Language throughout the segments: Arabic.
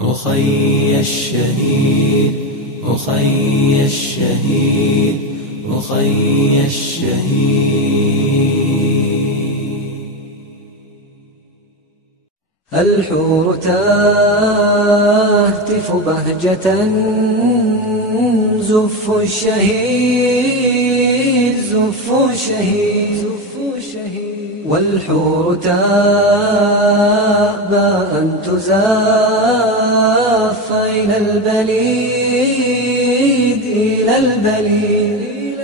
أخي الشهيد أخي الشهيد أخي الشهيد. الحور تهتف بهجة زف الشهيد زف الشهيد والحور تأبى أن تزاف إلى البليد إلى البليد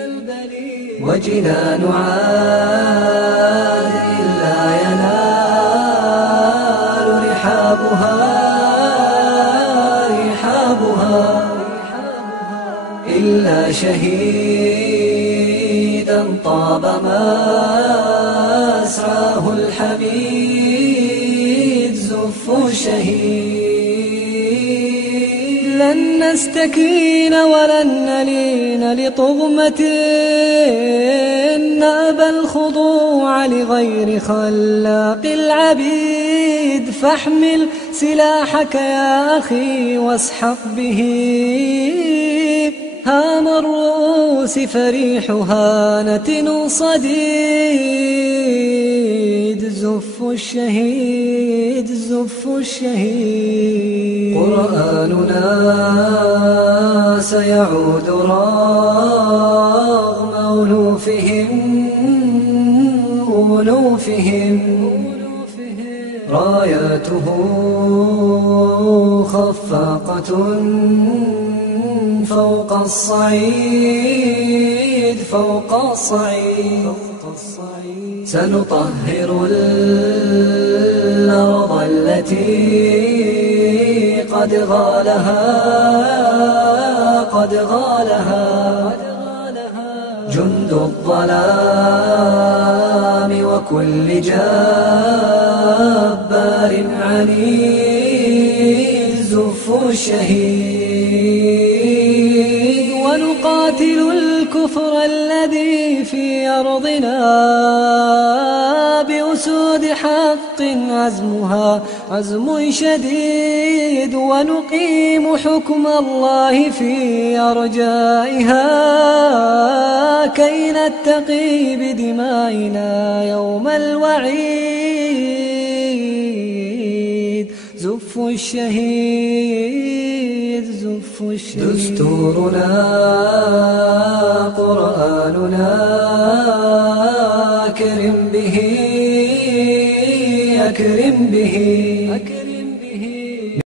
وجنان عاد إلا ينال رحابها إلا شهيدا طاب مسراه الحميد زف الشهيد. لن نستكين ولن نلين لطغمة نأبى الخضوع لغير خلاق العبيد. فاحمل سلاحك يا أخي واسحق به هام الرؤوس فريحها نتن صديد زف الشهيد زف الشهيد. قرآننا سيعود رغم ألوفهم راياته خفاقة فوق الصعيد سنطهر الأرض التي قد غالها جند الظلام وكل جبار عنيد زف الشهيد. ونقاتل الكفر الذي في أرضنا بأسود حق عزمها عزم شديد. ونقيم حكم الله في أرجائها كي نتقي بدمائنا يوم الوعيد زف الشهيد زف الشهيد. دستورنا قرآننا أكرم به